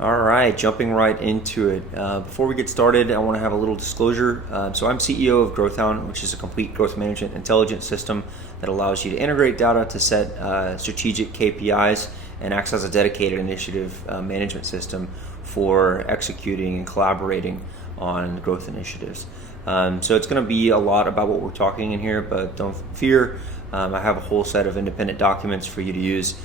All right, jumping right into it. Before we get started, I want to have a little disclosure. So I'm CEO of GrowthHound, which is a complete growth management intelligence system that allows you to integrate data to set strategic KPIs and acts as a dedicated initiative management system for executing and collaborating on growth initiatives. So it's going to be a lot about what we're talking in here, but don't fear. I have a whole set of independent documents for you to use,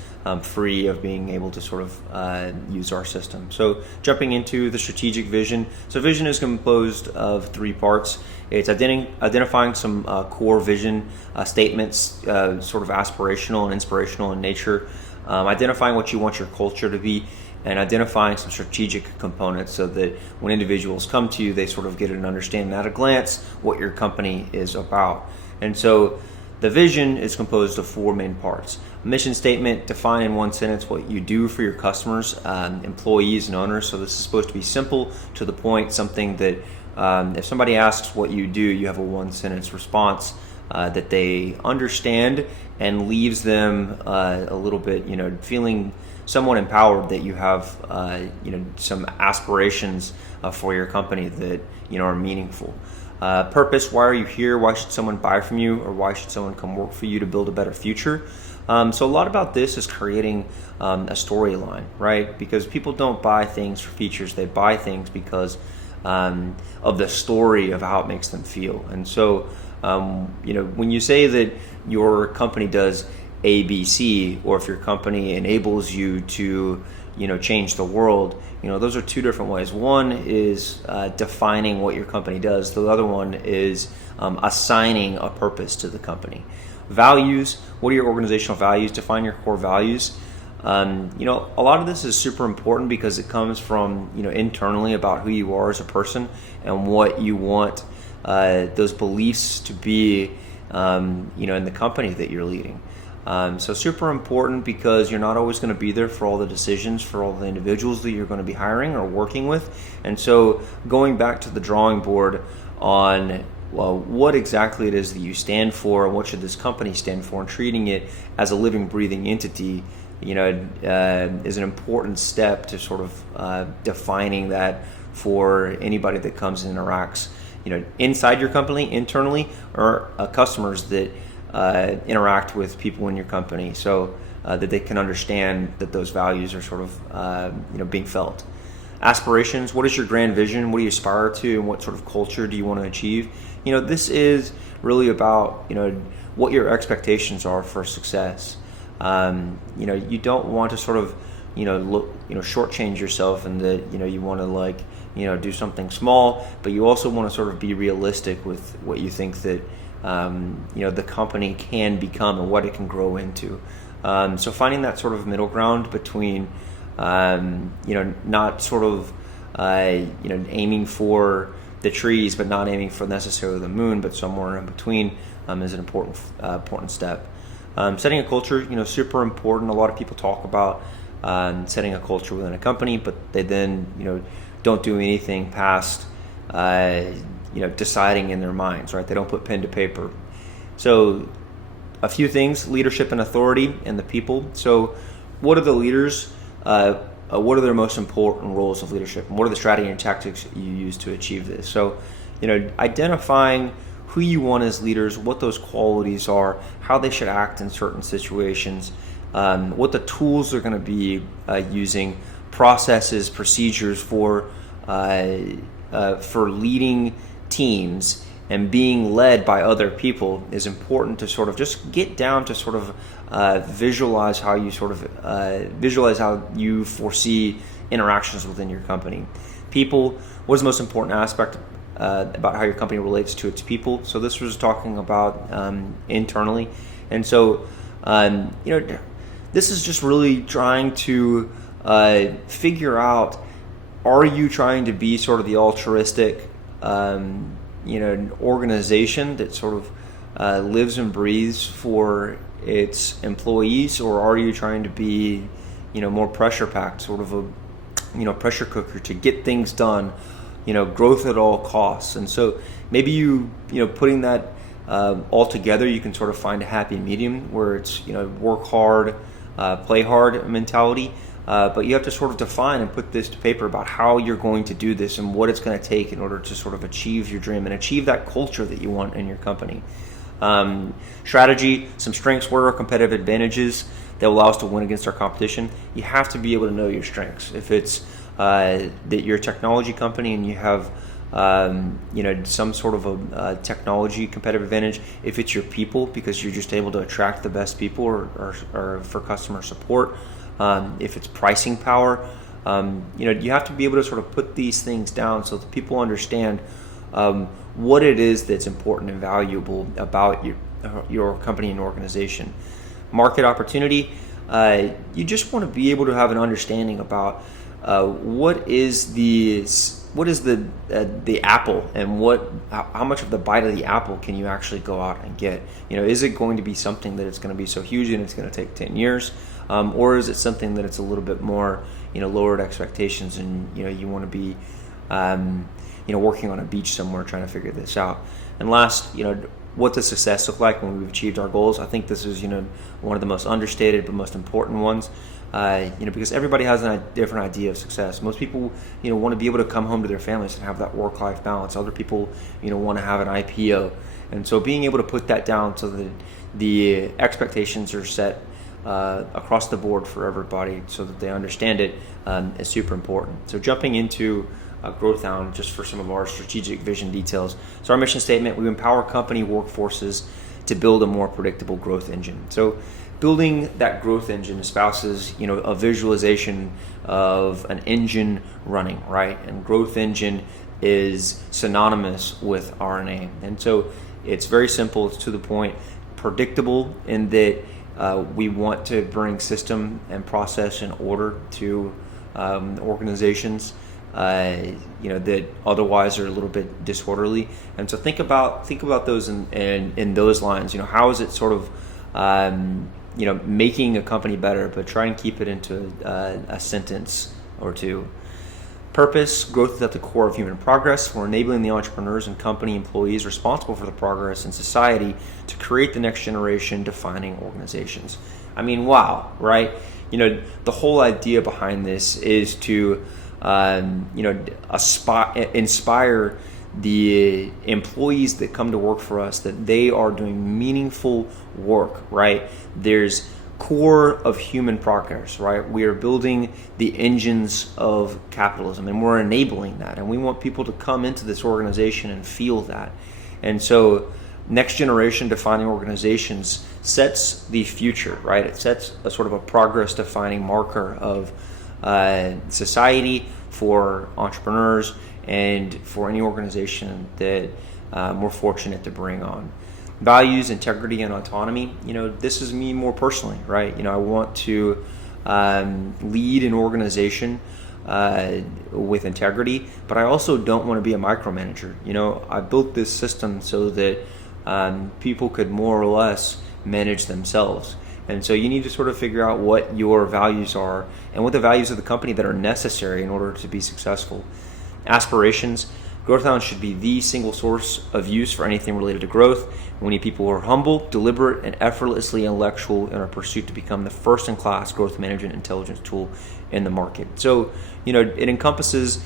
free of being able to sort of use our system. So jumping into the strategic vision. So vision is composed of three parts. It's identifying some core vision statements, sort of aspirational and inspirational in nature, identifying what you want your culture to be, and identifying some strategic components so that when individuals come to you, they sort of get an understanding at a glance what your company is about. And so the vision is composed of four main parts. A mission statement, define in one sentence what you do for your customers, employees, and owners. So this is supposed to be simple, to the point, something that if somebody asks what you do, you have a one-sentence response that they understand and leaves them a little bit, feeling somewhat empowered that you have, some aspirations for your company that, are meaningful. Purpose, why are you here? Why should someone buy from you, or why should someone come work for you to build a better future? So a lot about this is creating a storyline, right? Because people don't buy things for features, they buy things because of the story of how it makes them feel. And so, when you say that your company does ABC, or if your company enables you to, change the world, those are two different ways. One is defining what your company does. The other one is assigning a purpose to the company. Values, what are your organizational values? Define your core values. A lot of this is super important because it comes from, internally about who you are as a person and what you want those beliefs to be, in the company that you're leading. So super important because you're not always going to be there for all the decisions for all the individuals that you're going to be hiring or working with. And so going back to the drawing board on what exactly it is that you stand for and what should this company stand for, and treating it as a living, breathing entity, is an important step to sort of defining that for anybody that comes and interacts, inside your company, internally, or customers that interact with people in your company, so that they can understand that those values are sort of being felt. Aspirations, what is your grand vision? What do you aspire to, and what sort of culture do you want to achieve? This is really about what your expectations are for success. You don't want to sort of shortchange yourself, and that you want to do something small, but you also want to sort of be realistic with what you think that the company can become and what it can grow into. So finding that sort of middle ground between, not sort of, aiming for the trees, but not aiming for necessarily the moon, but somewhere in between, is an important step. Setting a culture, super important. A lot of people talk about setting a culture within a company, but they then, don't do anything past, deciding in their minds, right? They don't put pen to paper. So a few things: leadership and authority and the people. So what are the leaders? What are their most important roles of leadership? And what are the strategy and tactics you use to achieve this? So, identifying who you want as leaders, what those qualities are, how they should act in certain situations, what the tools they're going to be using, processes, procedures for leading teams and being led by other people is important to sort of just get down to sort of visualize how you foresee interactions within your company. People, what is the most important aspect about how your company relates to its people? So this was talking about internally, and so this is just really trying to figure out: are you trying to be sort of the altruistic organization that sort of lives and breathes for its employees, or are you trying to be more pressure packed, sort of a pressure cooker to get things done, growth at all costs? And so maybe putting that all together, you can sort of find a happy medium where it's work hard, play hard mentality, but you have to sort of define and put this to paper about how you're going to do this and what it's going to take in order to sort of achieve your dream and achieve that culture that you want in your company. Strategy, some strengths. What are our competitive advantages that will allow us to win against our competition? You have to be able to know your strengths. If it's that you're a technology company and you have some sort of a technology competitive advantage, if it's your people because you're just able to attract the best people, or for customer support, if it's pricing power, you have to be able to sort of put these things down so that people understand what it is that's important and valuable about your company and organization. Market opportunity, you just want to be able to have an understanding about what is the apple, and how much of the bite of the apple can you actually go out and get? Is it going to be something that it's going to be so huge and it's going to take 10 years, or is it something that it's a little bit more lowered expectations, and you want to be working on a beach somewhere trying to figure this out? And last, what does success look like when we've achieved our goals? I think this is one of the most understated but most important ones. Because everybody has a different idea of success. Most people, want to be able to come home to their families and have that work-life balance. Other people, want to have an IPO. And so being able to put that down so that the expectations are set across the board for everybody so that they understand it is super important. So jumping into Growthhound, just for some of our strategic vision details. So our mission statement: we empower company workforces to build a more predictable growth engine. So building that growth engine espouses, a visualization of an engine running, right? And growth engine is synonymous with our name. And so it's very simple, it's to the point, predictable in that we want to bring system and process and order to organizations, that otherwise are a little bit disorderly. And so think about those in those lines. How is it sort of making a company better, but try and keep it into a sentence or two. Purpose: growth is at the core of human progress. We're enabling the entrepreneurs and company employees responsible for the progress in society to create the next generation defining organizations. I mean, wow, right? The whole idea behind this is to inspire the employees that come to work for us that they are doing meaningful work, right? There's core of human progress, right? We are building the engines of capitalism, and we're enabling that, and we want people to come into this organization and feel that. And so next generation defining organizations sets the future, right? It sets a sort of a progress defining marker of society for entrepreneurs and for any organization that we're fortunate to bring on. Values: integrity and autonomy. This is me more personally, right? I want to lead an organization with integrity, but I also don't want to be a micromanager. I built this system so that people could more or less manage themselves. And so you need to sort of figure out what your values are and what the values of the company that are necessary in order to be successful. Aspirations: Growthhound should be the single source of use for anything related to growth. We need people who are humble, deliberate, and effortlessly intellectual in our pursuit to become the first-in-class growth management intelligence tool in the market. So, it encompasses,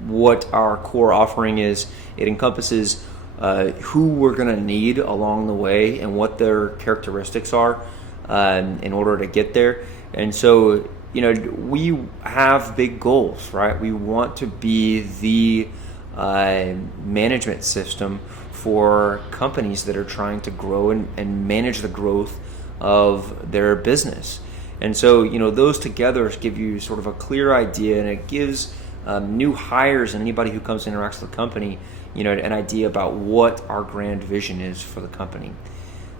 what our core offering is. It encompasses who we're going to need along the way and what their characteristics are in order to get there. And so, we have big goals, right? We want to be the management system for companies that are trying to grow and manage the growth of their business. And so, those together give you sort of a clear idea, and it gives new hires and anybody who comes and interacts with the company, an idea about what our grand vision is for the company.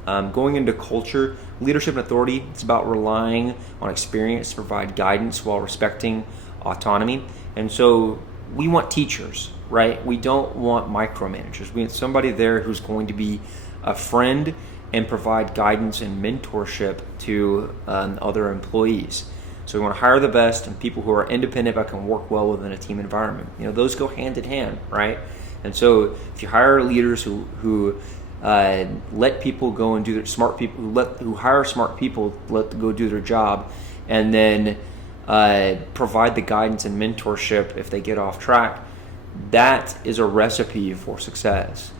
Going into culture: leadership and authority. It's about relying on experience to provide guidance while respecting autonomy. And so we want teachers, right? We don't want micromanagers. We want somebody there who's going to be a friend and provide guidance and mentorship to other employees. So we want to hire the best and people who are independent but can work well within a team environment. Those go hand in hand, right? And so if you hire leaders who let people go and do their smart people, who hire smart people, let them go do their job, and then provide the guidance and mentorship if they get off track. That is a recipe for success.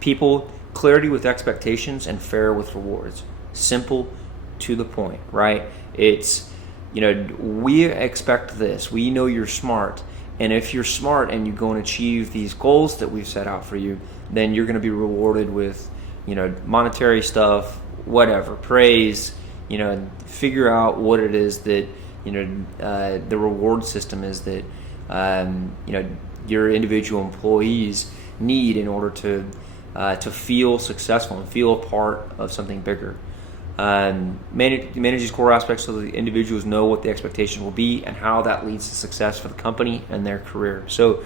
People, clarity with expectations and fair with rewards. Simple, to the point, right? It's, we expect this. We know you're smart. And if you're smart and you go and achieve these goals that we've set out for you, then you're going to be rewarded with, monetary stuff, whatever, praise, figure out what it is that, the reward system is that, your individual employees need in order to feel successful and feel a part of something bigger. Manage these core aspects so that the individuals know what the expectations will be and how that leads to success for the company and their career. So,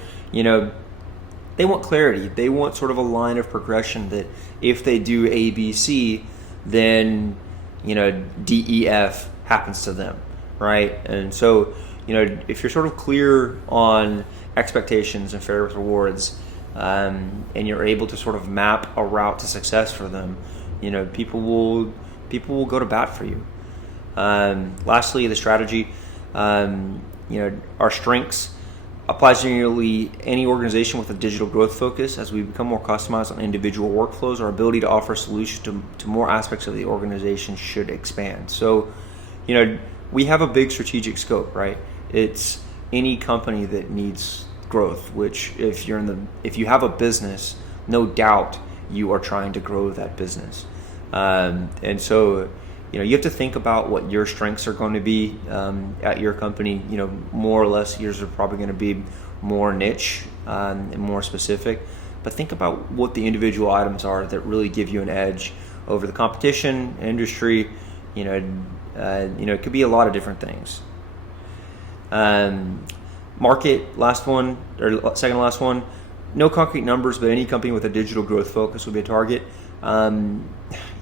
they want clarity. They want sort of a line of progression that if they do A, B, C, then, D, E, F happens to them, right? And so, if you're sort of clear on expectations and fair with rewards, and you're able to sort of map a route to success for them, people will go to bat for you. Lastly, the strategy, our strengths applies to nearly any organization with a digital growth focus. As we become more customized on individual workflows, our ability to offer solutions to more aspects of the organization should expand. So, we have a big strategic scope, right? It's any company that needs growth, which if you have a business, no doubt you are trying to grow that business. And so, you have to think about what your strengths are going to be at your company. More or less, yours are probably going to be more niche and more specific. But think about what the individual items are that really give you an edge over the competition, industry. It could be a lot of different things. Market, last one, or second to last one. No concrete numbers, but any company with a digital growth focus would be a target. I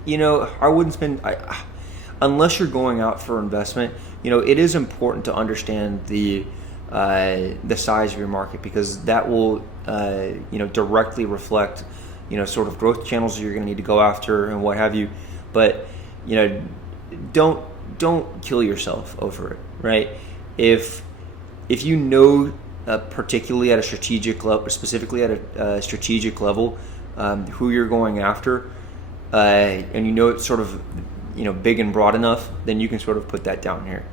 wouldn't spend, unless you're going out for investment, it is important to understand the size of your market, because that will, directly reflect, sort of growth channels that you're going to need to go after and what have you. But, don't kill yourself over it, right? If particularly at a strategic level, specifically at a strategic level, who you're going after, and it's sort of big and broad enough, then you can sort of put that down here,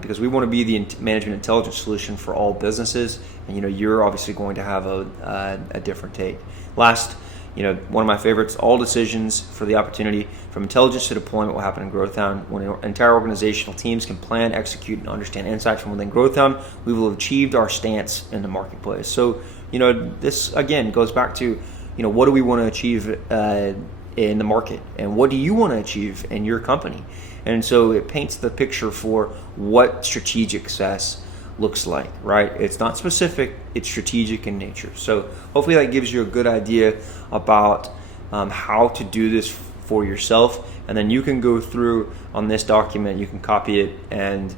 because we want to be the management intelligence solution for all businesses, and you're obviously going to have a different take. Last, one of my favorites, all decisions for the opportunity from intelligence to deployment will happen in Growthhound. When entire organizational teams can plan, execute, and understand insights from within Growthhound, we will have achieved our stance in the marketplace. So, this again goes back to, what do we want to achieve in the market, and what do you want to achieve in your company? And so it paints the picture for what strategic success looks like, right? It's not specific, it's strategic in nature. So hopefully that gives you a good idea about how to do this for yourself, and then you can go through on this document, you can copy it and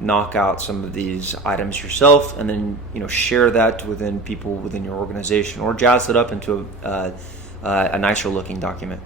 knock out some of these items yourself, and then share that within people within your organization, or jazz it up into a nicer looking document.